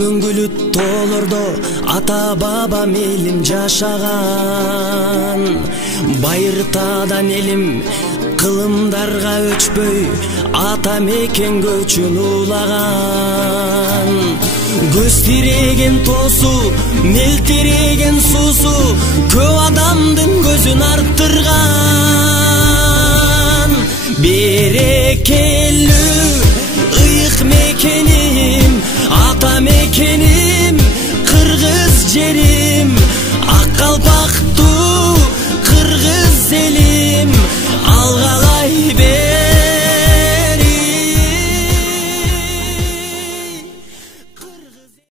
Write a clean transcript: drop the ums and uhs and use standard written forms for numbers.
мөңгүлүт тоолордо ата бабам элим жашаган. Байыртадан элим кылымдарга өчпөй ата мекен көчүн улаган. Көз тиреген тоосу, мелтиреген суусу көп адамдын көзүн арттырган. Берекелүү ыйык мекеним, ата мекеним, кыргыз жери.